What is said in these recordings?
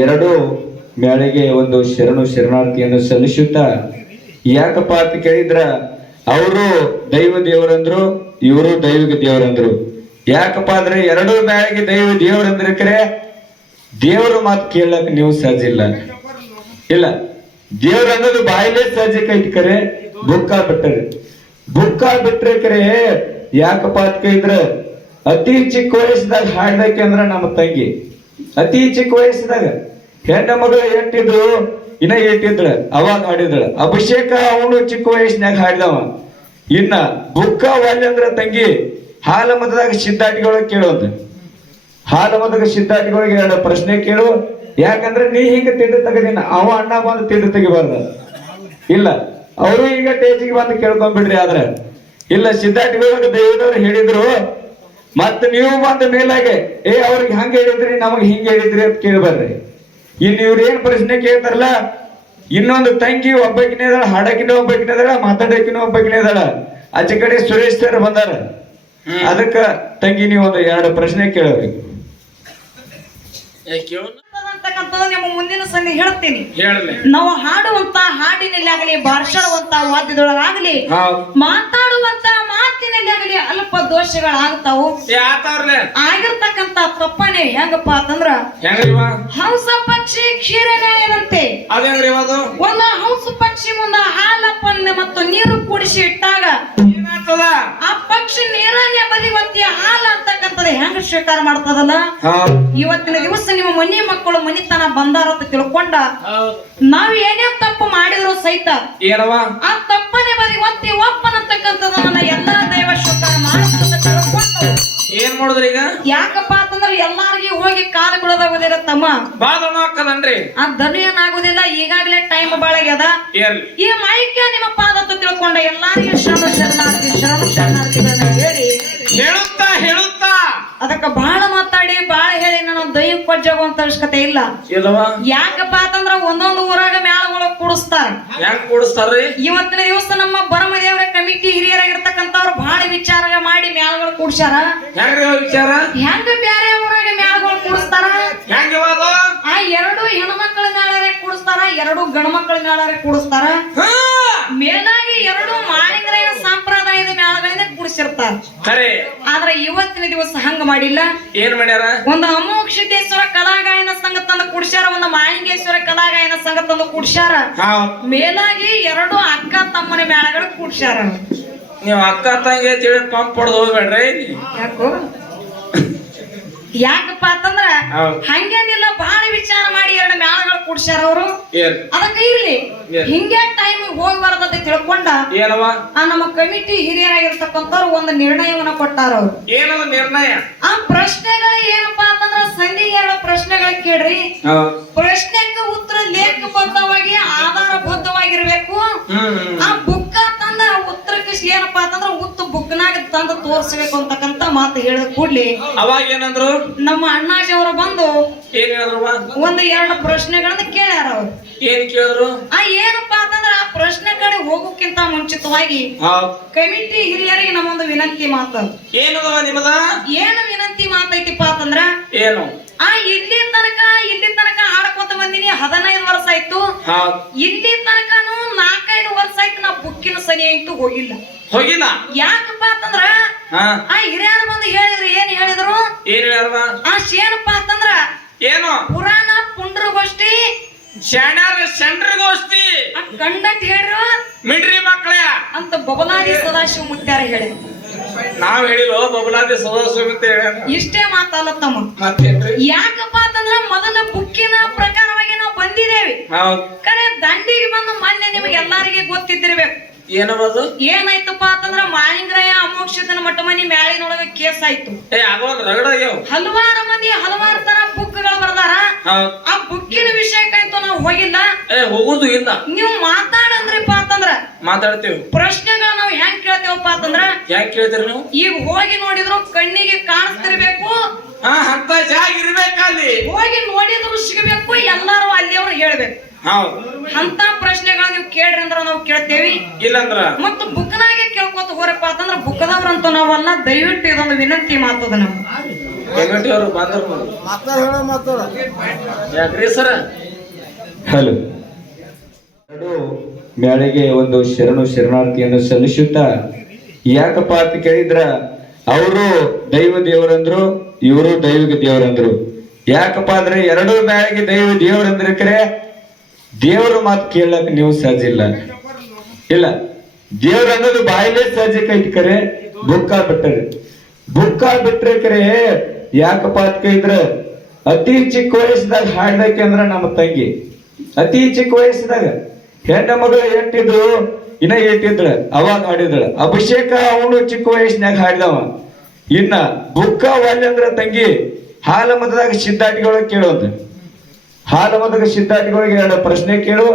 ಎರಡು ಮೇಳೆಗೆ ಒಂದು ಶರಣಾರ್ಥಿಯನ್ನು ಸಲ್ಲಿಸುತ್ತಾ, ಯಾಕಪ್ಪ ಅಂತ ಕೇಳಿದ್ರ ಅವರು ದೈವ ದೇವರಂದ್ರು, ಇವರು ದೈವಿಕ ದೇವರಂದ್ರು. ಯಾಕಪ್ಪ ಅಂದ್ರೆ ಎರಡೂ ಮೇಳೆಗೆ ದೈವ ದೇವರಂದ್ರೆ ದೇವರ ಮಾತು ಕೇಳಕ್ ನೀವು ಸಹಜ ಇಲ್ಲ. ದೇವ್ರ ಅನ್ನೋದು ಬಾಯಿಲೇ ಸಹಜಕ್ಕೆ ಐತಿ, ಕರೆ ಬುಕ್ಕ ಬಿಟ್ರೆ ಕರೆ. ಯಾಕಪ್ಪ ಅಂತ ಕೇಳಿದ್ರ ಅತಿ ಚಿಕ್ಕ ವಯಸ್ಸದಾಗ ಹಾಡ್ದಕ್ಕೆ ಅಂದ್ರ ನಮ್ಮ ತಂಗಿ ಅತಿ ಚಿಕ್ಕ ವಯಸ್ಸದಾಗ ಹೆಣ್ಣ ಮಗಳು ಎಷ್ಟಿದ್ರು ಇನ್ನ ಎಷ್ಟಿದ್ರ ಅವಾಗ ಹಾಡಿದ್ರ. ಅಭಿಷೇಕ ಅವನು ಚಿಕ್ಕ ವಯಸ್ಸಿನಾಗ ಹಾಡಿದವ. ಇನ್ನ ಬುಕ್ಕ ವಾಲ್ಯ ಅಂದ್ರ ತಂಗಿ ಹಾಲ ಮತದಾಗ ಸಿದ್ಧಾಟಿಗಳಿಗೆ ಕೇಳುವಂತ. ಹಾಲ ಮತದಾಗ ಸಿದ್ಧಾಟಿಗಳಿಗೆ ಎರಡು ಪ್ರಶ್ನೆ ಕೇಳು. ಯಾಕಂದ್ರೆ ನೀ ಹಿಂಗ ತಿಂಡಿ ತೆಗದಿನ, ಅವ ಅಣ್ಣ ಬಂದು ತಿಂಡಿ ತೆಗಿಬಾರ್ದ. ಇಲ್ಲ, ಅವರು ಈಗ ಟೇಜಿಗೆ ಬಂದು ಕೇಳ್ಕೊಂಡ್ಬಿಡ್ರಿ. ಆದ್ರೆ ಇಲ್ಲ, ಸಿದ್ಧಾಟಿಗಳಿಗೆ ದೈವದವ್ರು ಹೇಳಿದ್ರು, ಮತ್ ನೀವು ಬಂದ ಮೇಲಾಗೆ ಅವ್ರಿಗೆ ಹಂಗ ಹೇಳಿದ್ರಿ, ನಮಗ್ ಹಿಂಗ ಹೇಳಿದ್ರಿ ಅಂತ ಕೇಳ್ಬಾರ್ರಿ. ಇನ್ನು ಇವ್ರು ಏನ್ ಪ್ರಶ್ನೆ ಕೇಳ್ತಾರಲ್ಲ, ಇನ್ನೊಂದು ತಂಗಿ ಒಬ್ಬಕಿನೇ ಇದಾಳ, ಹಾಡಕಿನ ಒಬ್ಬಕಿನೇ ಇದಾಳ, ಮಾತಾಡಕಿನ ಒಬ್ಬಕಿನೇ ಇದಾಳ. ಆಚೆ ಕಡೆ ಸುರೇಶ್ ಸರ್ ಬಂದಾರ. ಅದಕ್ಕ ತಂಗಿ ನೀವು ಒಂದು ಎರಡು ಪ್ರಶ್ನೆ ಕೇಳೋರಿ. ನಿಮ್ಮ ಮುಂದಿನ ಸಂಧಿ ಹೇಳ್ತೀನಿ. ನಾವು ಹಾಡುವಂತ ಹಾಡಿನಲ್ಲಿ ಆಗಲಿ, ಬಾರ್ಷಾಡುವಂತ ವಾದ್ಯದೊಳಗಾಗಲಿ, ಮಾತಾಡುವಂತ ಮಾತಿನಲ್ಲಿ ಆಗಲಿ ಅಲ್ಪ ದೋಷಗಳಾಗ್ತಾವು. ಆಗಿರ್ತಕ್ಕಂತ ತಪ್ಪನೆ ಹೆಂಗಪ್ಪ ಅಂತಂದ್ರ, ಹಂಸ ಪಕ್ಷಿ ಕ್ಷೀರನೇನಂತೆ. ಒಂದು ಹಂಸ ಪಕ್ಷಿ ಮುಂದ ಹಾಲಪ್ಪನ್ನ ಮತ್ತು ನೀರು ಕೂಡಿಸಿ ಇಟ್ಟಾಗ ಆ ಪಕ್ಷಿ ನೀರನ್ನೇ ಬದಿವತ್ತಿ ಹಾಲು ಅಂತಕ್ಕಂಥದ್ದು ಹೆಂಗ ಸ್ವೀಕಾರ ಮಾಡ್ತದಲ್ಲ, ಇವತ್ತಿನ ದಿವಸ ನಿಮ್ಮ ಮನಿ ಮಕ್ಕಳು ಮನಿತನ ಬಂದಾರ ಅಂತ ತಿಳ್ಕೊಂಡ ನಾವ್ ಏನೇ ತಪ್ಪು ಮಾಡಿದ್ರು ಸಹಿತ ಆ ತಪ್ಪನೆ ಬದಿವತ್ತಿ ಒಪ್ಪನಂತಕ್ಕಂಥದನ್ನ ಎಲ್ಲಾ ದೈವ ಸ್ವೀಕಾರ ಮಾಡ್ತದ ತಿಳ್ಕೊಂಡು ಏನ್ ಮಾಡಿದ್ರಿ ಈಗ? ಯಾಕಪ್ಪ ಅಂತಂದ್ರೆ ಎಲ್ಲಾರ್ಗಿ ಹೋಗಿ ಕಾಲು ಬಿಡೋದಾಗುದಿಲ್ಲ ತಮ್ಮ, ಆ ದನು ಏನಾಗುದಿಲ್ಲ. ಈಗಾಗಲೇ ಟೈಮ್ ಬಾಳಾಗ್ಯದ. ಈ ಮಾಹಿತ್ಯ ನಿಮ್ಮ ಪಾದ ತಿಳ್ಕೊಂಡ ಎಲ್ಲಾರಿಗೂ ಶರಣಾರ್ಥಿಗಳನ್ನ ಹೇಳಿ ಹೇಳುತ್ತಾ ಅದಕ್ಕ ಬಹಳ ಮಾತಾಡಿ ಬಾಳ ಹೇಳಿ ನಾನು ದೈವ ಕೊಜ್ಜಾಗುವಂತ ಅವಶ್ಯಕತೆ ಇಲ್ಲ. ಯಾಕಪ್ಪ ಅಂತಂದ್ರ ಒಂದೊಂದು ಊರಾಗ ಮ್ಯಾಳಗಳು ಕೂಡಿಸ್ತಾರ. ಇವತ್ತಿನ ದಿವಸ ನಮ್ಮ ಬರಮದೇವರ ಕಮಿಟಿ ಹಿರಿಯರಾಗಿರ್ತಕ್ಕಂಥವ್ರು ಬಹಳ ವಿಚಾರ ಮಾಡಿ ಮ್ಯಾಳಗಳು ಕೂಡ್ಸ್ಯಾರ. ಹೆಂಗ ಬ್ಯಾರೆ ಊರಾಗ ಮ್ಯಾಳಗಳು ಕೂಡಿಸ್ತಾರ, ಆ ಎರಡು ಹೆಣ್ಮಕ್ಳ ಮ್ಯಾಳಾರೆ ಕೂಡಿಸ್ತಾರ, ಎರಡು ಗಂಡ ಮಕ್ಕಳ ಮ್ಯಾಳಾರೆ ಕೂಡಿಸ್ತಾರ. ಮೇಲಾಗಿ ಎರಡು ಮಾಳಿಂಗರಾಯ ಸಂಪ್ರದಾಯದ ಮ್ಯಾಳಗಳನ್ನ ಕೂಡಿಸಿರ್ತಾರ. ಆದ್ರೆ ಇವತ್ತಿನ ದಿವಸ ಹಂಗ ಮಾಡಿಲ್ಲ. ಏನ್ ಮಾಡ್ಯಾರ? ಒಂದು ಅಮೋಕ್ಷಿತೇಶ್ವರ ಕಲಾಗಾಯನ ಸಂಘ ತಂದು ಕೂಡ್ಸ್ಯಾರ, ಒಂದು ಮಾಳಿಂಗೇಶ್ವರ ಕಲಾಗಾಯನ ಸಂಘ ತಂದು ಕೂಡ್ಸ್ಯಾರ. ಮೇಲಾಗಿ ಎರಡು ಅಕ್ಕ ತಮ್ಮನ ಮೇಳಗಳು ಕೂಡ್ಸ್ಯಾರ. ನೀವು ಅಕ್ಕ ತಂಗಿ ತಿಳಿ ಪಂಪ್ ಹೊಡೆದು ಹೋಗ್ಬೇಡ್ರಿ. ಯಾಕೋ ಯಾಕಪ್ಪ ಅಂತಂದ್ರ ಹಂಗೇನಿಲ್ಲ, ಬಹಳ ವಿಚಾರ ಮಾಡಿ ಎರಡು ಮೇಳಗಳು ಕೂಡ್ಸ್ಯಾರ ಅವರು. ಅದಕ್ಕೆ ಇರ್ಲಿ, ಹಿಂಗೆ ಟೈಮ್ ಹೋಗ್ಬಾರ್ದಂತ ತಿಳ್ಕೊಂಡ ನಮ್ಮ ಕಮಿಟಿ ಹಿರಿಯರಾಗಿರ್ತಕ್ಕಂಥವ್ರು ಒಂದು ನಿರ್ಣಯವನ್ನ ಕೊಟ್ಟಾರ. ಅವ್ರು ಏನದ ನಿರ್ಣಯ? ಆ ಪ್ರಶ್ನೆಗಳು ಏನಪ್ಪಾ ಅಂತಂದ್ರ ಸಂಧಿ ಎರಡು ಪ್ರಶ್ನೆಗಳು ಕೇಳ್ರಿ. ಪ್ರಶ್ನೆಗೆ ಉತ್ತರ ಲೇಖಬದ್ಧವಾಗಿ ಆಧಾರಬದ್ಧವಾಗಿರ್ಬೇಕು. ಆ ಬುಕ್ಕ ತಂದ ಉತ್ತರಕ್ಕೆ ಏನಪ್ಪಾ ಅಂತಂದ್ರ ಬುಕ್ನಾಗ ತಂದು ತೋರ್ಸ್ಬೇಕು ಅಂತಕ್ಕಂತ ಮಾತು ಹೇಳಿದ ಕೂಡ್ಲಿ ಅವಾಗ ಏನಂದ್ರು ನಮ್ಮ ಅಣ್ಣಾಜಿ ಅವರು ಬಂದು ಏನ್ ಹೇಳಿದ್ರು? ಒಂದು ಎರಡು ಪ್ರಶ್ನೆಗಳನ್ನ ಕೇಳ್ಯಾರ. ಅವ್ರು ಏನ್ ಕೇಳಿದ್ರು? ಏನಪ್ಪಾ ಅಂತಂದ್ರ ಆ ಪ್ರಶ್ನೆ ಕಡೆ ಹೋಗೋಕ್ಕಿಂತ ಮುಂಚಿತವಾಗಿ ಕಮಿಟಿ ಹಿರಿಯರಿಗೆ ನಮ್ಮೊಂದು ವಿನಂತಿ ಮಾತು. ಏನು ನಿಮ್ಮದ? ಏನು ವಿನಂತಿ ಮಾತೈತಿಪ್ಪ ಅಂತಂದ್ರ, ಏನು ಇಲ್ಲಿ ತನಕ ಹಾಡ್ಕೊಂತ ಬಂದಿನಿ. 15 ವರ್ಷ ಆಯ್ತು. ಇಲ್ಲಿ ತನಕನು 4-5 ವರ್ಷ ಆಯ್ತು ನಾ ಬುಕ್ಕಿನ ಸನಿ ಆಯ್ತು ಹೋಗಿಲ್ಲ. ಯಾಕಪ್ಪ ಅಂತಂದ್ರ ಆ ಹಿರಿಯರು ಬಂದು ಹೇಳಿದ್ರು. ಏನ್ ಹೇಳಿದ್ರು? ಏನಪ್ಪಾ ಅಂತಂದ್ರ ಏನು ಪುರಾಣ ಪುಂಡ್ರಗೋಷ್ಠಿ ಸೆಂಟ್ರಗೋಷ್ಠಿ ಕಂಡಕ್ಟ್ ಹೇಳ್ರು ಮಿಡ್ರಿ ಮಕ್ಕಳ ಅಂತ ಬಬಲಾದಿ ಸದಾಶಿವ ಮುತ್ಯಾರ ಹೇಳಿ. ನಾವ್ ಹೇಳಿಲ್ಲ, ಬಬಲಾದಿ ಸದಾಶಿವ ಅಂತ ಹೇಳ. ಇಷ್ಟೇ ಮಾತಲ್ಲ ತಮ್ಮ. ಯಾಕಪ್ಪ ಅಂತಂದ್ರ ಮೊದಲ ಬುಕ್ಕಿನ ಪ್ರಕಾರವಾಗಿ ನಾವು ಬಂದಿದ್ದೇವೆ. ಕರೆ ದಂಡಿಗೆ ಬಂದು ಮೊನ್ನೆ ನಿಮಗೆ ಎಲ್ಲಾರಿಗೆ ಗೊತ್ತಿದ್ದಿರ್ಬೇಕು. ಏನಾಯ್ತಪ್ಪ ಅಂತಂದ್ರ ಮಾಳಿಂಗರಾಯ ಅಮೋಕ್ಷದನ ಮಠ ಮನಿ ಮ್ಯಾಳಿನೊಳಗ ಕೇಸ್ ಆಯ್ತು. ಹಲವಾರು ಮಂದಿ ಹಲವಾರು ತರ ಬುಕ್ಗಳು ಬರ್ದಾರ. ಆ ಬುಕ್ಕಿನ ವಿಷಯಕ್ಕಾಯ್ತು ನಾವು ಹೋಗಿಲ್ಲ, ಹೋಗುದು ಇಲ್ಲ. ನೀವು ಮಾತಾಡಂದ್ರಿಪ್ಪ ಅಂತಂದ್ರ ಮಾತಾಡ್ತೇವೆ. ಪ್ರಶ್ನೆಗಳು ನಾವು ಹೆಂಗ್ ಕೇಳ್ತೇವಪ್ಪ ಅಂತಂದ್ರ, ಹೆಂಗ್ ಕೇಳ್ತೀರಿ ನೀವು? ಈಗ ಹೋಗಿ ನೋಡಿದ್ರು ಕಣ್ಣಿಗೆ ಕಾಣಿಸ್ತಿರ್ಬೇಕು, ಅಂತ ಜಾಗ ಇರ್ಬೇಕಲ್ಲಿ. ಹೋಗಿ ನೋಡಿದ್ರು ಸಿಗಬೇಕು, ಎಲ್ಲಾರು ಅಲ್ಲಿಯವ್ರು ಹೇಳ್ಬೇಕು. ಅಂತ ಪ್ರಶ್ನೆಗಳು ನೀವು ಕೇಳ್ರಿ ಅಂದ್ರ ನಾವು ಕೇಳ್ತೇವಿ. ಇಲ್ಲಂದ್ರ ಮತ್ತು ಬುಕ್ನಾಗೆ ಕೇಳ್ಕೊತ ಹೋರಪ್ಪ ಅಂತಂದ್ರ ಬುಕ್ದವ್ರಂತೂ ನಾವಲ್ಲ. ದಯವಿಟ್ಟು ಇದೊಂದು ವಿನಂತಿ ಮಾತದ. ನಮ್ಮ ಕಮಿಟಿ ಅವರು ಬಂದ್ರು ಯಾಕ್ರಿ ಸರ ಹಲೋ ಎರಡು ಮೇಳೆಗೆ ಒಂದು ಶರಣಾರ್ಥಿಯನ್ನು ಸಲ್ಲಿಸುತ್ತಾ ಯಾಕಪ್ಪ ಅಂತ ಕೇಳಿದ್ರ ಅವರು ದೈವ ದೇವರಂದ್ರು ಇವರು ದೈವಿಕ ದೇವರಂದ್ರು. ಯಾಕಪ್ಪ ಅಂದ್ರೆ ಎರಡೂ ಮೇಳೆಗೆ ದೈವ ದೇವರಂದ್ರೆ ದೇವರ ಮಾತು ಕೇಳಕ್ ನೀವು ಸಹಜ ಇಲ್ಲ ದೇವ್ರ ಅನ್ನೋದು ಬಾಯಿಲೇ ಸಹಜಕ್ಕೆ ಐತಿ ಕರೆ ಬುಕ್ಕ ಬಿಟ್ರೆ ಕರೆ ಯಾಕಪ್ಪ ಅಂತ ಕೇಳಿದ್ರ ಅತಿ ಚಿಕ್ಕ ವಯಸ್ಸದಾಗ ಹಾಡ್ದಕ್ಕೆ ಅಂದ್ರ ನಮ್ಮ ತಂಗಿ ಅತಿ ಚಿಕ್ಕ ವಯಸ್ಸದಾಗ ಹೆಣ್ಣ ಮಗಳು ಎಷ್ಟಿದ್ರು ಇನ್ನ ಎಷ್ಟಿದ್ರ ಅವಾಗ ಹಾಡಿದಳ. ಅಭಿಷೇಕ ಅವನು ಚಿಕ್ಕ ವಯಸ್ಸಿನಾಗ ಹಾಡಿದವ. ಇನ್ನ ಬುಕ್ಕ ವಾಲ್ಯ ಅಂದ್ರ ತಂಗಿ ಹಾಲ ಮತದಾಗ ಸಿದ್ಧಾಟಿಗಳಿಗೆ ಕೇಳುವಂತ ಹಾಲ ಮತದಾಗ ಸಿದ್ಧಾಟಿಗಳಿಗೆ ಎರಡು ಪ್ರಶ್ನೆ ಕೇಳು.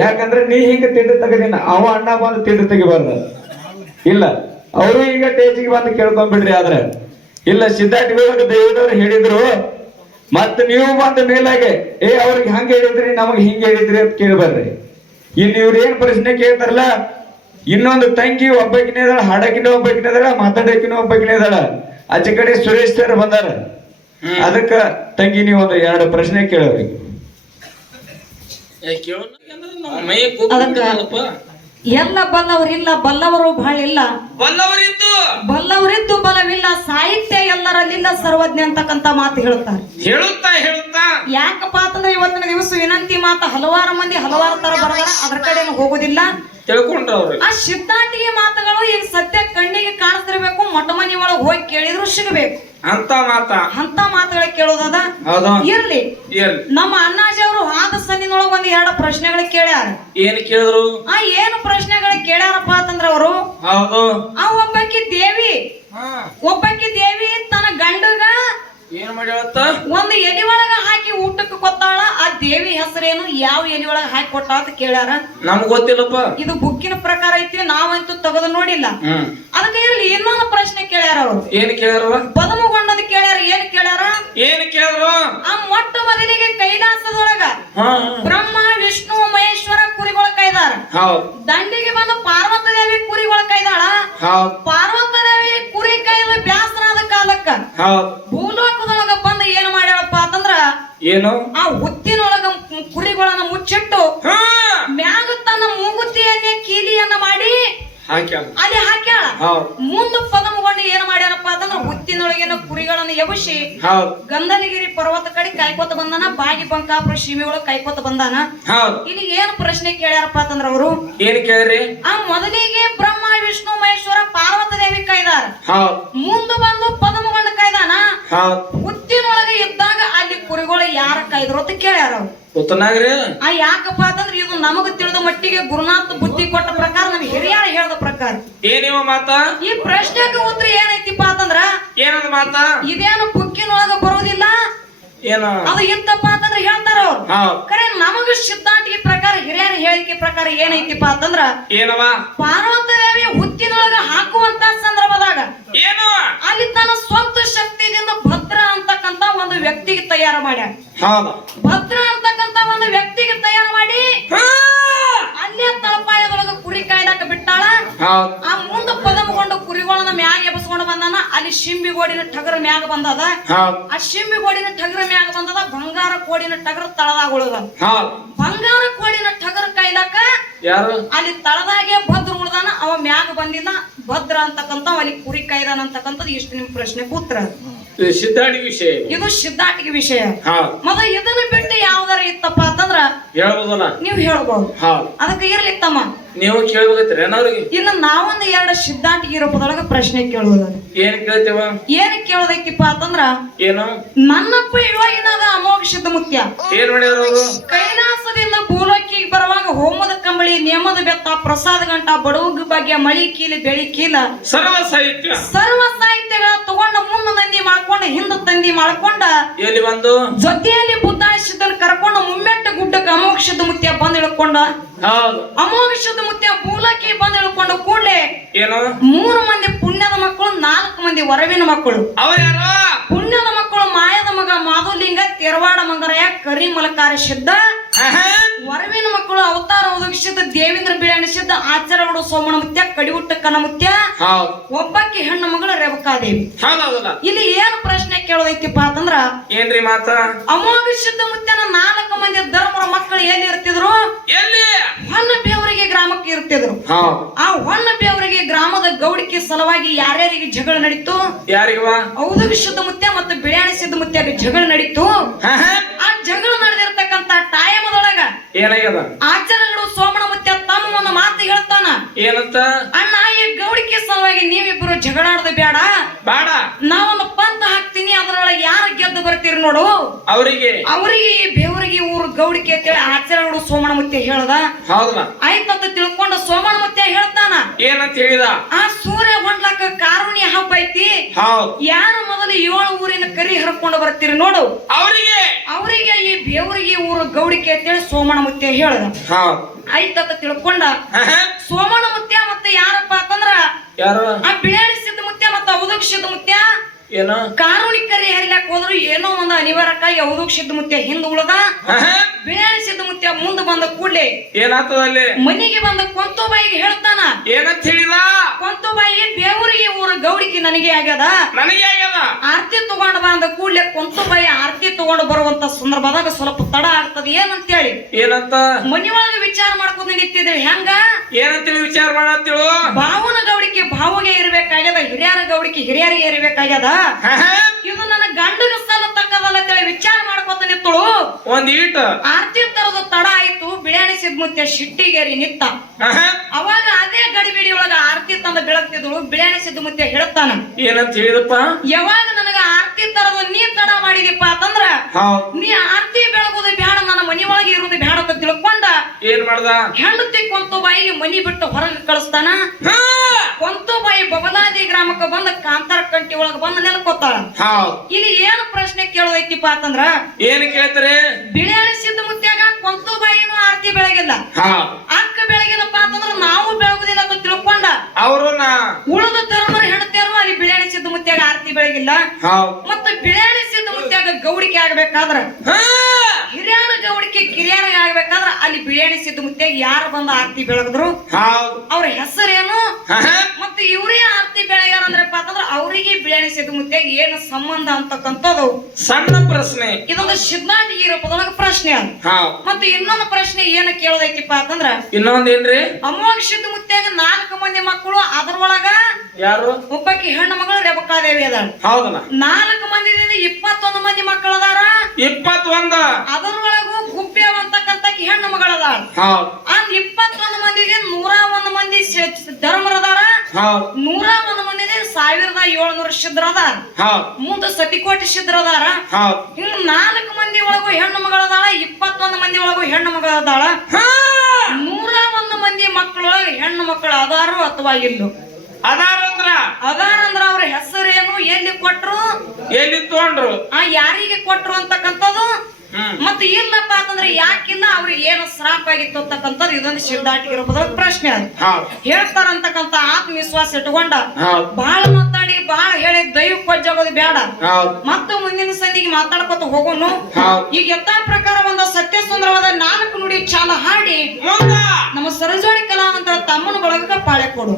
ಯಾಕಂದ್ರೆ ನೀ ಹಿಂಗ ತಿಂಡಿ ತೆಗದಿನ ಅವ ಅಣ್ಣ ಬಂದು ತಿಂಡಿ ತೆಗಿಬಾರ್ದ ಇಲ್ಲ ಅವರು ಈಗ ಟೇಜಿಗೆ ಬಂದು ಕೇಳ್ಕೊಂಡ್ಬಿಡ್ರಿ. ಆದ್ರೆ ಇಲ್ಲ ಸಿದ್ಧಾಟಿಗಳಿಗೆ ದೈವದವ್ರು ಹೇಳಿದ್ರು ಮತ್ ನೀವು ಬಂದ ಮೇಲಾಗೆ ಅವ್ರಿಗೆ ಹಂಗ ಹೇಳಿದ್ರಿ ನಮಗ್ ಹಿಂಗ ಹೇಳಿದ್ರಿ ಅಂತ ಕೇಳ್ಬಾರ್ರಿ. ಇನ್ನು ಇವ್ರು ಏನ್ ಪ್ರಶ್ನೆ ಕೇಳ್ತಾರಲ್ಲ ಇನ್ನೊಂದು ತಂಗಿ ಒಬ್ಬಕಿನೇ ಇದಾಳ, ಹಾಡಕಿನ ಒಬ್ಬಕಿನೇ ಇದಾಳ, ಮಾತಾಡಕಿನ ಒಬ್ಬಕಿನೇ ಇದಾಳ. ಆಚೆ ಕಡೆ ಸುರೇಶ್ ಸರ್ ಬಂದಾರ. ಅದಕ್ಕ ತಂಗಿ ನೀವು ಒಂದು ಎರಡು ಪ್ರಶ್ನೆ ಕೇಳೋರಿ. ಎಲ್ಲ ಬಲ್ಲವರಿಲ್ಲ, ಬಲ್ಲವರು ಬಹಳ ಇಲ್ಲ, ಬಲ್ಲವರಿದ್ದು ಬಲವಿಲ್ಲ, ಸಾಹಿತ್ಯ ಎಲ್ಲರಲ್ಲಿಲ್ಲ ಸರ್ವಜ್ಞ ಅಂತಕ್ಕಂತ ಮಾತು ಹೇಳ್ತಾರೆ. ಹೇಳುತ್ತಾ ಯಾಕಪ್ಪ ಅಂತಂದ್ರೆ ಇವತ್ತಿನ ದಿವಸ ವಿನಂತಿ ಮಾತು ಹಲವಾರು ಮಂದಿ ಹಲವಾರು ತರ ಬರಲ್ಲ, ಅದ್ರ ಕಡೆ ಹೋಗೋದಿಲ್ಲ. ತಿಳ್ಕೊಂಡ್ರ ಅವ್ರು ಆ ಸಿದ್ಧಾಂತಿಗೆ ಮಾತುಗಳು ಈಗ ಸದ್ಯ ಕಣ್ಣಿಗೆ ಕಾಣಿಸ್ತಿರ್ಬೇಕು, ಮೊಟ್ಟ ಮನೆ ಒಳಗೆ ಹೋಗಿ ಕೇಳಿದ್ರು ಸಿಗಬೇಕು ಅಂತ ಮಾತುಗಳ ಕೇಳೋದದ ಇರ್ಲಿ. ನಮ್ಮ ಅಣ್ಣಾಜಿ ಅವರು ಆದ ಸನ್ನಿನೊಳಗ ಒಂದ್ ಎರಡು ಪ್ರಶ್ನೆಗಳು ಕೇಳ್ಯಾರ. ಏನ್ ಕೇಳಿದ್ರು? ಏನು ಪ್ರಶ್ನೆಗಳು ಕೇಳ್ಯಾರಪ್ಪ ಅಂತಂದ್ರ ಅವರು ಒಬ್ಬಾಕಿ ದೇವಿ ತನ್ನ ಗಂಡಗ ಏನ್ ಮಾಡ್ಯಾವತ್ತ ಒಂದು ಎಲಿ ಒಳಗ ಹಾಕಿ ಊಟಕ್ಕೆ ಕೊತ್ತಾಳ. ಆ ದೇವಿ ಹೆಸರೇನು, ಯಾವ ಎಲಿ ಒಳಗ ಹಾಕಿ ಕೊಟ್ಟ ಅಂತ ಕೇಳ್ಯಾರ. ನಮ್ಗ್ ಗೊತ್ತಿಲ್ಲಪ್ಪ. ಇದು ಬುಕ್ಕಿನ ಪ್ರಕಾರ ಐತಿ, ನಾವಂತೂ ತೆಗೆದು ನೋಡಿಲ್ಲ. ಅದಕ್ಕೆ ಇರ್ಲಿ ಇನ್ನೊಂದು ಪ್ರಶ್ನೆ ಕೇಳ್ಯಾರ ಅವರು. ಏನ್ ಕೇಳ್ಯಾರ? ಬದಮಗೊಂಡದ್ ಕೇಳ್ಯಾರ. ಏನ್ ಕೇಳಿದ್ರು? ಆ ಮೊಟ್ಟ ಮೊದಲಿಗೆ ಕೈಲಾಸದೊಳಗ ಬ್ರಹ್ಮ ವಿಷ್ಣು ಮಹೇಶ್ವರ ಕುರಿಗಳ ಕೈದಾರ. ದಂಡಿಗೆ ಬಂದು ಪಾರ್ವತಿ ದೇವಿ ಕುರಿಗಳ ಕೈದಾಳ. ಪಾರ್ವತಿ ದೇವಿ ಕುರಿ ಕೈದ ಬ್ಯಾಸರಾದ ಕಾಲಕ್ಕ ಭೂಲೋಕದೊಳಗ ಬಂದು ಏನ್ ಮಾಡ್ಯಾಳಪ್ಪ ಅಂತಂದ್ರ ಏನು ಆ ಹುತ್ತಿನೊಳಗ ಕುರಿಗಳನ್ನ ಮುಚ್ಚಿಟ್ಟು ಮ್ಯಾಗ ತನ್ನ ಮೂಗುತಿಯನ್ನೇ ಕೀಲಿಯನ್ನ ಮಾಡಿ ಅಲ್ಲಿ ಹಾಕ್ಯಾಳ. ಮುಂದ ಪದಮಗೊಂಡು ಏನ್ ಮಾಡ್ಯಾರಪ್ಪ ಅಂತಂದ್ರ ಹುತ್ತಿನೊಳಗಿನ ಕುರಿಗಳನ್ನ ಎಬಸಿ ಗಂಧನಗಿರಿ ಪರ್ವತ ಕಡೆ ಕಾಯ್ಕೋತ ಬಂದಾನ. ಬಾಗಿ ಬಂಕಾಪುರ ಸೀಮೆ ಒಳಗ ಕಾಯ್ಕೋತ ಬಂದಾನ. ಇಲ್ಲಿ ಏನ್ ಪ್ರಶ್ನೆ ಕೇಳ್ಯಾರಪ್ಪ ಅಂತಂದ್ರ ಅವರು ಏನ್ ಕೇಳ್ರಿ? ಆ ಮೊದಲಿಗೆ ಬ್ರಹ್ಮ ವಿಷ್ಣು ಮಹೇಶ್ವರ ಪಾರ್ವತಿ ದೇವಿ ಕೈದಾರ. ಮುಂದ ಬಂದು ಪದಮಗೊಂಡ ಕೈದಾನ. ಹುತ್ತಿನೊಳಗೆ ಇದ್ದಾಗ ಅಲ್ಲಿ ಕುರಿಗಳು ಯಾರ ಕೈದ್ರು ಅಂತ ಕೇಳ್ಯಾರ ಅವ್ರು. ಯಾಕಪ್ಪ ಅಂತಂದ್ರೆ ಇದು ನಮಗ ತಿಳಿದ ಮಟ್ಟಿಗೆ ಗುರುನಾಥ ಬುದ್ಧಿ ಕೊಟ್ಟ ಪ್ರಕಾರ ನಮ್ಗೆ ಹಿರಿಯರ ಹೇಳದ ಪ್ರಕಾರ ಏನಿವ ಮಾತ ಈ ಪ್ರಶ್ನೆಗೆ ಉತ್ತರ ಏನೈತಿಪ್ಪ ಅಂತಂದ್ರ ಏನದ ಮಾತ ಇದೇನು ಬುಕ್ಕಿನೊಳಗ ಬರೋದಿಲ್ಲ. ಅದು ಇತ್ತಪ್ಪ ಅಂತಂದ್ರೆ ಹೇಳ್ತಾರ ಅವ್ರು. ಕರೆ ನಮಗ ಸಿದ್ಧಾಂತಿಗೆ ಪ್ರಕಾರ ಹಿರಿಯರ ಹೇಳಿಕೆ ಪ್ರಕಾರ ಏನೈತಿಪ್ಪ ಅಂತಂದ್ರ ಏನವ ಪಾರ್ವತಿ ದೇವಿ ಹುತ್ತಿನೊಳಗ ಹಾಕುವಂತ ಸಂದರ್ಭದಾಗ ಏನು ಅಲ್ಲಿ ತನ್ನ ಸ್ವಂತ ಶಕ್ತಿಯಿಂದ ಭದ್ರ ಅಂತಕ್ಕಂತ ಒಂದು ವ್ಯಕ್ತಿಗೆ ತಯಾರು ಮಾಡ್ಯಾರ. ಭದ್ರ ಅಂತಕ್ಕಂತ ಒಂದು ವ್ಯಕ್ತಿಗೆ ತಯಾರು ಮಾಡಿ ಅಲ್ಲೇ ತಳಪಾಯದೊಳಗ ಕುರಿ ಕಾಯ್ದಾಕ ಬಿಟ್ಟಾಳ. ಆ ಮುಂದ ಪದಮಗೊಂಡು ಕುರಿಗಳನ್ನ ಮ್ಯಾಗ ಎಬಸ್ಕೊಂಡು ಬಂದಾನ. ಅಲ್ಲಿ ಶಿಂಬಿಗೋಡಿನ ಟಗರ ಮ್ಯಾಗ ಬಂದದ. ಆ ಶಿಂಬಿಗೋಡಿನ ಟಗರ ಮ್ಯಾಗ ಬಂದದ. ಬಂಗಾರ ಕೋಡಿನ ಟಗರ ತಳದಾಗ ಉಳದ. ಬಂಗಾರ ಕೋಡಿನ ಟಗರ ಕಾಯ್ದಾಕ ಅಲ್ಲಿ ತಳದಾಗೆ ಭದ್ರ ಉಳ್ದಾನ. ಅವ ಮ್ಯಾಗ ಬಂದಿಲ್ಲ. ಭದ್ರ ಅಂತಕ್ಕಂತ ಅಲ್ಲಿ ಕುರಿ ಕಾಯ್ದಾನ ಅಂತಕ್ಕಂಥದ್ದು ಇಷ್ಟು ನಿಮ್ ಪ್ರಶ್ನೆ ಕೂತ್ರ ಸಿದ್ಧಾಟಿಗೆ ವಿಷಯ. ಇದು ಸಿದ್ಧಾಟಿಗೆ ವಿಷಯ. ಮೊದಲು ಇದನ್ನ ಬಿಟ್ಟು ಯಾವ್ದಾರ ಇತ್ತಪ್ಪ ಅಂತಂದ್ರ ಹೇಳ್ಬೋದಲ್ಲ, ನೀವು ಹೇಳ್ಬೋದು. ಅದಕ್ಕೆ ಇರ್ಲಿತ್ತಮ್ಮ ನೀವು ಕೇಳ್ಬೇಕೈತ್ರಿ ಅವ್ರಿಗೆ. ಇನ್ನು ನಾವೊಂದು ಎರಡು ಸಿದ್ಧಾಂತಿಗೆ ರೂಪದೊಳಗ ಪ್ರಶ್ನೆ ಕೇಳುವುದು. ಏನ್ ಕೇಳ್ತೇವ? ಏನ್ ಕೇಳೋದೈತಿಪ್ಪ ಅಂತಂದ್ರ ಏನು ನನ್ನಪ್ಪ ಯೋಗಿನಾದ ಅಮೋಘ ಸಿದ್ಧ ಮುತ್ಯ ಏನ್ ಮಾಡ್ಯಾರ ಅವರು? ಕೈಲಾಸದಿಂದ ಭೂಲೋಕಿಗೆ ಬರುವಾಗ ಹೋಮದ ಕಂಬಳಿ ನೇಮದ ಬೆತ್ತ ಪ್ರಸಾದ ಗಂಟ ಬಡವಗ ಭಾಗ್ಯ ಮಳಿ ಕೀಲಿ ಬೆಳಿ ಕೀಲ ಸರ್ವ ಸಾಹಿತ್ಯಗಳ ತಗೊಂಡ ಮುಂದ ನಂದಿ ಮಾಡ್ಕೊಂಡ ಹಿಂದ ತಂದಿ ಮಾಡ್ಕೊಂಡ ಎಲ್ಲಿ ಬಂದು ಜೊತೆಯಲ್ಲಿ ಬುದ್ಧ ಸಿದ್ಧನ ಕರ್ಕೊಂಡು ಮುಮ್ಮೆಟ್ಟ ಗುಡ್ಡಕ್ಕೆ ಅಮೋಘ ಸಿದ್ಧ ಮುತ್ಯ ಬಂದ್ ಇಳ್ಕೊಂಡ. ಅಮೋಘ ಸಿದ್ಧ ಮುತ್ಯ ಭೂಲೋಕಿ ಬಂದ್ ಇಳ್ಕೊಂಡು ಕೂಡಲೇ ಏನು 3 ಮಂದಿ ಪುಣ್ಯದ ಮಕ್ಕಳು, 4 ಮಂದಿ ವರವಿನ ಮಕ್ಕಳು. ಪುಣ್ಯದ ಮಕ್ಕಳು ಮಾಯದ ಮಗ ಮಾಧುಲಿಂಗ, ತೆರವಾಡ ಮಂಗರಯ್ಯ, ಕರಿಮಲಕಾರ ಸಿದ್ಧ, ವರವಿನ ಮಕ್ಕಳು ಅವತಾರ ಒದಗಿಸಿದ ದೇವೇಂದ್ರ ಬಿಳಾಣಿಸಿದ್ದ ಆಚಾರಗಳು ಸೋಮಣ ಮುತ್ಯ ಕಡಿವುಟ್ಟ ಕನಮುತ್ಯ ಒಬ್ಬಾಕಿ ಹೆಣ್ಣು ಮಗಳು ರೇವಕಾದೇವಿ. ಇಲ್ಲಿ ಏನು ಪ್ರಶ್ನೆ ಕೇಳೋದೈತಿಪ್ಪ ಅಂತಂದ್ರ ಏನ್ರಿ ಮಾತ? ಅಮೋಘ ಸಿದ್ಧ ಮುತ್ಯನ 4 ಮಂದಿ ಧರ್ಮರ ಮಕ್ಕಳು ಎಲ್ಲಿ ಇರ್ತಿದ್ರು? ಎಲ್ಲಿ? ಹೊನ್ನ ಬೇವರಿಗೆ ಗ್ರಾಮಕ್ಕೆ ಇರ್ತಿದ್ರು. ಆ ಹೊನ್ನ ಬೇವರಿಗೆ ಗ್ರಾಮದ ಗೌಡಿಕೆ ಸಲುವಾಗಿ ಯಾರ್ಯಾರಿಗೆ ಜಗಳ ನಡೀತು? ಯಾರಿಗವ? ಔದಗ ಸಿದ್ಧ ಮುತ್ಯ ಮತ್ತು ಬಿಳಾಣಿ ಸಿದ್ಧ ಮುತ್ಯಾಗ ಜಗಳ ನಡೀತು. ಆ ಜಗಳ ನಡೆದಿರ್ತಕ್ಕಂತ ಟೈಮದೊಳಗ ಏನಾಗ್ಯದ? ಆಚಾರಗಳು ಸೋಮಣ ಮುತ್ಯ ತಮ್ಮ ಒಂದು ಮಾತು ಹೇಳ್ತಾನ. ಏನಂತ? ಅಣ್ಣ, ಈ ಗೌಡಿಕೆ ಸಲುವಾಗಿ ನೀವಿಬ್ಬರು ಜಗಳಾಡೋದು ಬೇಡ, ನಾವೊಂದು ಪಂತ ಹಾಕ್ತೀನಿ, ಅದ್ರೊಳಗೆ ಯಾರು ಗೆದ್ದು ಬರ್ತೀರಿ ನೋಡು ಅವರಿಗೆ ಈ ಬೇವರಿಗೆ ಊರು ಗೌಡಿಕೆ ಅಂತೇಳಿ ಆಚಾರಗಳು ಸೋಮಣ ಮುತ್ಯ ಹೇಳ್ದ. ಆಯ್ತಂತ ತಿಳ್ಕೊಂಡು ಸೋಮಣ ಮುತ್ಯ ಹೇಳ್ತಾನ. ಏನಂತ ಹೇಳಿದ? ಆ ಸೂರ್ಯ ಹೊಂಡ್ಲಕ್ಕ ಕಾರುಣ್ಯ ಹಬ್ಬ ಐತಿ, ಯಾರು ಮೊದಲು 7 ಊರಿನ ಕರಿ ಹರ್ಕೊಂಡು ಬರ್ತೀರಿ ನೋಡು ಅವರಿಗೆ ಈ ಬೇವರಿಗೆ ಊರು ಗೌಡಿಕೆ ಅಂತೇಳಿ ಸೋಮಣ ಮುತ್ಯ ಹೇಳ್ದ. ಆಯ್ತಂತ ತಿಳ್ಕೊಂಡ ಸೋಮಣ ಮುತ್ಯ ಮತ್ತೆ ಯಾರಪ್ಪ ಅಂತಂದ್ರ ಆ ಬಿಳಾಡಿ ಸಿದ್ಧ ಮುತ್ಯ ಮತ್ತೆ ಔದಕ್ ಸಿದ್ಧ ಮುತ್ಯ ಏನೋ ಕಾರುಣಿ ಕರಿ ಹರಿಲಾಕ್ ಹೋದ್ರು. ಏನೋ ಒಂದು ಅನಿವಾರ್ಯಕ್ಕಾಗಿ ಔದಕ್ ಸಿದ್ಧ ಮುತ್ಯ ಹಿಂದ್ ಉಳ್ದ. ಬಿಳಾಡಿ ಸಿದ್ಧ ಮುತ್ಯ ಮುಂದೆ ಬಂದ ಕೂಡ್ಲೆ ಏನಾಗ್ತದ ಅಲ್ಲಿ? ಮನಿಗೆ ಬಂದ ಕೊಂತೋಬಾಯಿಗೆ ಹೇಳ್ತಾನ. ಏನಂತ ಹೇಳಿದ? ಕೊಂತೋಬಾಯಿ, ಬೇವರಿಗೆ ಊರು ಗೌಡಿಕೆ ನನಗೆ ಆಗ್ಯದ, ಆರ್ತಿ ತಗೊಂಡ್ ಬಂದ ಕೂಡ್ಲೆ ಕೊಂತೋಬಾಯಿ ಆರ್ತಿ ತಗೊಂಡು ಬರುವಂತ ಸಂದರ್ಭದಾಗ ಸ್ವಲ್ಪ ತಡ ಆಗ್ತದೆ. ಏನಂತೇಳಿ ಏನಂತ ಮನಿ ಒಳಗೆ ವಿಚಾರ ಮಾಡ್ಕೊಂಡು ನಿಂತಿದ್ರಿ. ಹೆಂಗ ಏನಂತೇಳಿ ವಿಚಾರ ಮಾಡತ್ತಿಳು? ಭಾವನ ಗೌಡಿಕೆ ಭಾವಗೆ ಇರ್ಬೇಕಾಗ್ಯದ, ಹಿರಿಯರ ಗೌಡಿಕೆ ಹಿರಿಯರಿಗೆ ಇರ್ಬೇಕಾಗ್ಯದ. ಇದು ನನ್ನ ಗಂಡಗ ಸಲ ತಕ್ಕದಲ್ಲ ಅಂತೇಳಿ ವಿಚಾರ ಮಾಡ್ಕೊತ ನಿತ್ತಳು. ಒಂದ್ ಈಟ ಆರ್ತಿ ತರದ ತಡ ಆಯ್ತು. ಬಿಳಾಡಿ ಸಿದ್ಧ ಮುತ್ಯ ಶಿಟ್ಟಿಗೇರಿ ನಿತ್ತ. ಅವಾಗ ಅದೇ ಗಡಿಬಿಡಿ ಒಳಗ ಆರ್ತಿ ತಂದ ಬೆಳಗ್ತಿದ್ಳು. ಬಿಳಾಡಿ ಸಿದ್ಧ ಮುತ್ಯ ಹೇಳ್ತಾನ. ಏನಂತ ಹೇಳಿದಪ್ಪ? ಯಾವಾಗ ನನಗ ಆರ್ತಿ ತರದ ನೀ ತಡ ಮಾಡಿದಿಪ್ಪ ಅಂತಂದ್ರ ನೀ ಆರ್ತಿ ಬೆಳಗೋದು ಬ್ಯಾಡ, ನನ್ನ ಮನಿ ಒಳಗೆ ಇರುವುದು ಬ್ಯಾಡ ಅಂತ ತಿಳ್ಕೊಂಡ ಏನ್ ಮಾಡ್ದ? ಹೆಂಡತಿ ಕೊಂತೋಬಾಯಿಗೆ ಮನಿ ಬಿಟ್ಟು ಹೊರಗೆ ಕಳಿಸ್ತಾನ. ಕೊಂತೋಬಾಯಿ ಬಬಲಾದಿ ಗ್ರಾಮಕ್ಕೆ ಬಂದ ಕಾಂತಾರ ಕಂಟಿ ಒಳಗ ಬಂದು ನೆಲಕೋತಾಳ. ಇಲ್ಲಿ ಏನು ಪ್ರಶ್ನೆ ಕೇಳೋದೈತಿಪ್ಪ ಅಂತಂದ್ರ ಏನ್ ಕೇಳ್ತಾರೆ? ಬಿಳಾಡಿ ಸಿದ್ಧ ಮುತ್ಯಾಗ ಕೊಂತೋಬಾಯಿನೂ ಆರ್ತಿ ಬೆಳಗಿಲ್ಲ, ಅಕ್ಕ ಬೆಳಗಿಲ್ಲಪ್ಪ ಅಂತಂದ್ರ ನಾವು ಬೆಳಗುದಿಲ್ಲ ಅಂತ ತಿಳ್ಕೊಂಡ ಅವ್ರನ್ನ ಉಳಿದ ಧರ್ಮರ ಹೆಣ್ತಿಯರು ಅಲ್ಲಿ ಬಿಳಾಡಿ ಸಿದ್ಧ ಮುತ್ಯಾಗ ಆರ್ತಿ ಬೆಳಗಿಲ್ಲ. ಮತ್ತೆ ಬಿಳಾಡಿ ಸಿದ್ಧ ಮುತ್ಯಾಗ ಗೌಡಿಕೆ ಆಗ್ಬೇಕಾದ್ರ, ಹಿರಿಯರ ಗೌಡಿಕೆ ಕಿರಿಯರ ಆಗ್ಬೇಕಾದ್ರ ಅಲ್ಲಿ ಬಿಳಾಡಿ ಸಿದ್ಧ ಮುತ್ಯಾಗ ಯಾರು ಬಂದ ಆರ್ತಿ ಬೆಳಗಿದ್ರು, ಅವ್ರ ಹೆಸರೇನು, ಮತ್ತೆ ಇವ್ರೇ ಆರ್ತಿ ಬೆಳಗ್ಯಾರ ಅಂದ್ರಪ್ಪ ಅಂತಂದ್ರ ಅವ್ರಿಗೆ ಬಿಳಾಡಿ ಸಿದ್ಧ ಮುತ್ಯಾಗ ಏನು ಸಂಬಂಧ ಅಂತಕ್ಕಂಥದ್ದು ಸಣ್ಣ ಪ್ರಶ್ನೆ. ಇದೊಂದು ಸಿದ್ಧಾಂತಿಗೆ ರೂಪದೊಳಗ ಪ್ರಶ್ನೆ ಅದ. ಮತ್ತೆ ಇನ್ನೊಂದು ಪ್ರಶ್ನೆ ಏನ ಕೇಳೋದೈತಿಪ್ಪ ಅಂತಂದ್ರ ಇನ್ನೊಂದೇನ್ರಿ? ಅಮೋಘ ಸಿದ್ಧ ಮುತ್ಯಾಗ 4 ಮಂದಿ ಮಕ್ಕಳು, ಅದ್ರೊಳಗ ಯಾರು? ಒಬ್ಬಾಕಿ ಹೆಣ್ಣು ಮಗಳು ರೇವಕಾದೇವಿ ಅದಾಳ. 4 ಮಂದಿದಿಂದ 21 ಮಂದಿ ಮಕ್ಕಳು ಅದಾರ. 21 ಅದರೊಳಗೂ ಗುಬ್ಬೇವ್ ಅಂತಕ್ಕಂತಕಿ ಹೆಣ್ಣು ಮಗಳದಾಳ. ಆ 21 ಮಂದಿದಿಂದ 101 ಮಂದಿ ಧರ್ಮರದಾರ, 101 ಮಂದಿ 1700 ಸಿದ್ಧರ ಅದಾರ, ಮುಂದ ಸತಿಕೋಟಿ ಸಿದ್ಧರ ಅದಾರ. ಹಿಂಗ 4 ಮಂದಿ ಒಳಗೂ ಹೆಣ್ಣು ಮಗಳದಾಳ, 21 ಮಂದಿ ಒಳಗೂ ಹೆಣ್ಣು ಮಗಳದಾಳ. 101 ಮಂದಿ ಮಕ್ಕಳೊಳಗೆ ಹೆಣ್ಣು ಮಕ್ಕಳು ಅದಾರು ಅಥವಾ ಇಲ್ಲೋ? ಅದಾರಂದ್ರ ಅವ್ರ ಹೆಸರೇನು, ಎಲ್ಲಿ ಕೊಟ್ರು, ಎಲ್ಲಿ ತಗೊಂಡ್ರು, ಯಾರಿಗೆ ಕೊಟ್ರು ಅಂತಕ್ಕಂಥದ್ದು. ಮತ್ತೆ ಇಲ್ಲಪ್ಪ ಅಂತಂದ್ರೆ ಯಾಕಿಲ್ಲ, ಅವ್ರಿಗೆ ಏನು ಶ್ರಾಪ ಆಗಿತ್ತು ಅಂತಕ್ಕಂಥದ್ದು ಇದೊಂದು ಸಿದ್ಧಾಂತಿಗೆ ರೂಪದ ಪ್ರಶ್ನೆ ಅದ. ಹೇಳ್ತಾರಂತಕ್ಕಂಥ ಆತ್ಮವಿಶ್ವಾಸ ಇಟ್ಕೊಂಡ ಬಹಳ ಮಾತಾಡಿ ಬಹಳ ಹೇಳಿ ದೈವ ಕೊಜ್ಜಾಗೋದು ಬೇಡ. ಮತ್ತು ಮುಂದಿನ ಸಂದಿಗೆ ಮಾತಾಡ್ಕೊತ ಹೋಗೋನು. ಈಗ ಯಥಾ ಪ್ರಕಾರ ಒಂದು ಸತ್ಯ ಸುಂದರವಾದ 4 ನುಡಿ ಚಾಲ ಹಾಡಿ ನಮ್ಮ ಸರಜೋಡಿ ಕಲಾವಂತರ ತಮ್ಮನ ಬಳಗಕ್ಕೆ ಪಾಳೆ ಕೊಡು.